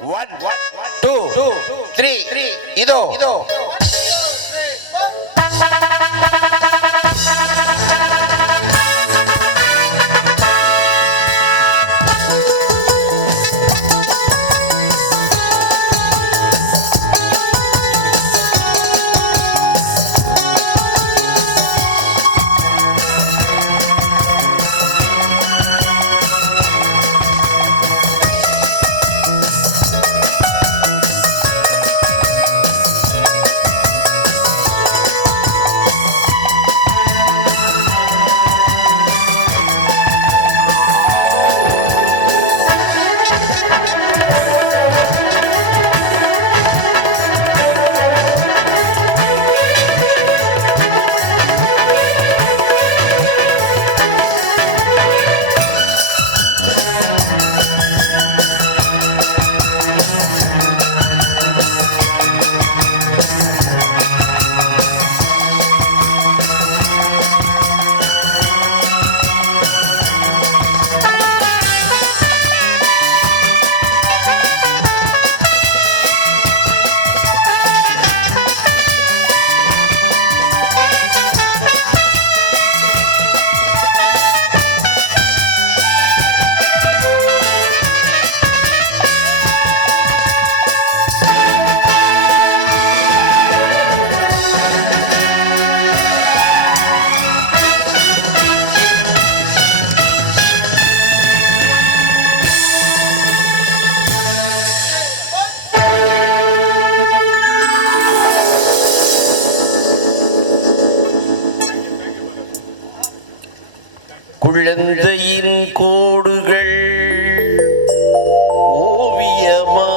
One, one, two, two, three, three, Ido, Ido, குழந்தையின் கோடுகள் ஓவியமா?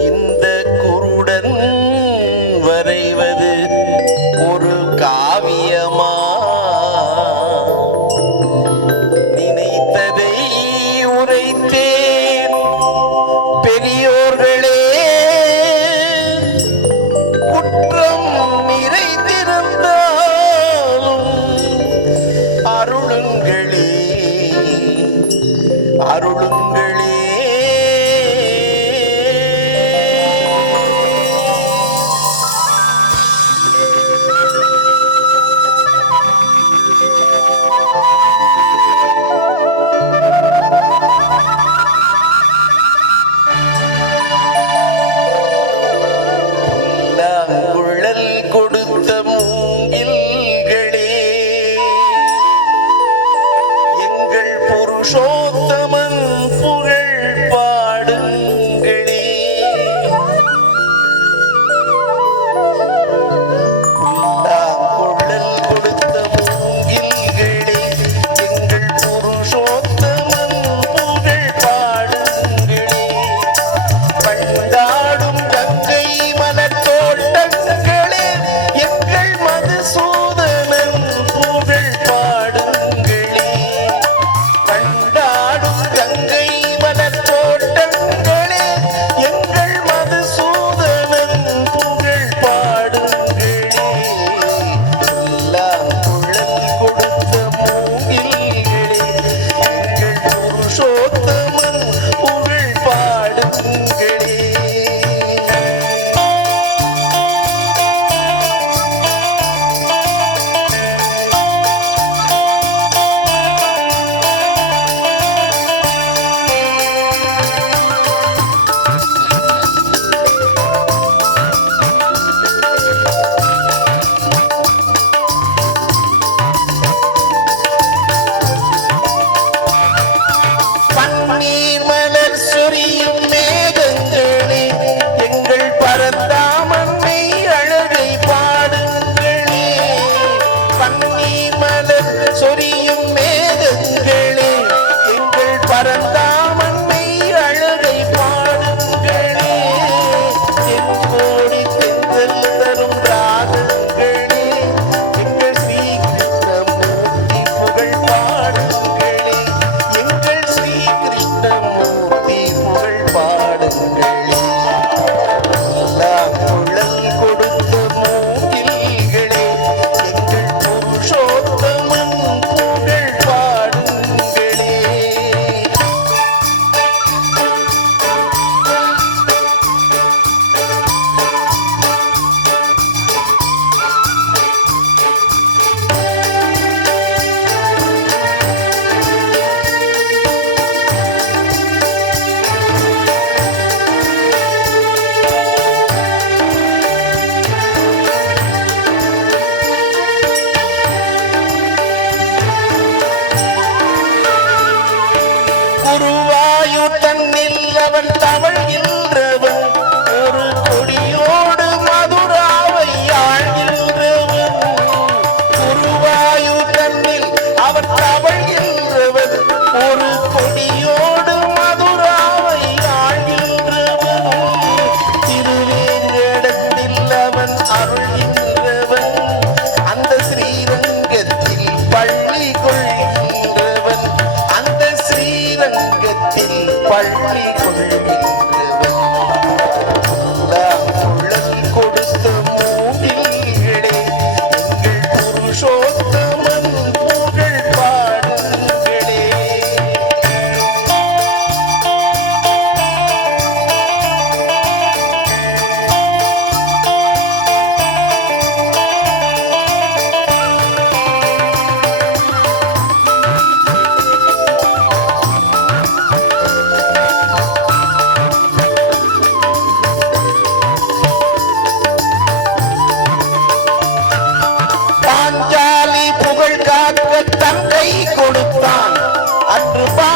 இந்த குருடன் வரைவது ஒரு காவியமா? நினைத்ததை உரைத்தேன் பெரியோர்களே. குற்றம் நிறைந்திருந்தாலும் அருளும் சொரியும் தவழ்கிறவன் தவழ்கின்றவன் ஒரு கொடியோடு மதுராவை ஆழ்கின்றவன் குருவாயு தன்னில் அவர் உண்டாக்குவ தந்தை கொடுத்தான். அன்று பா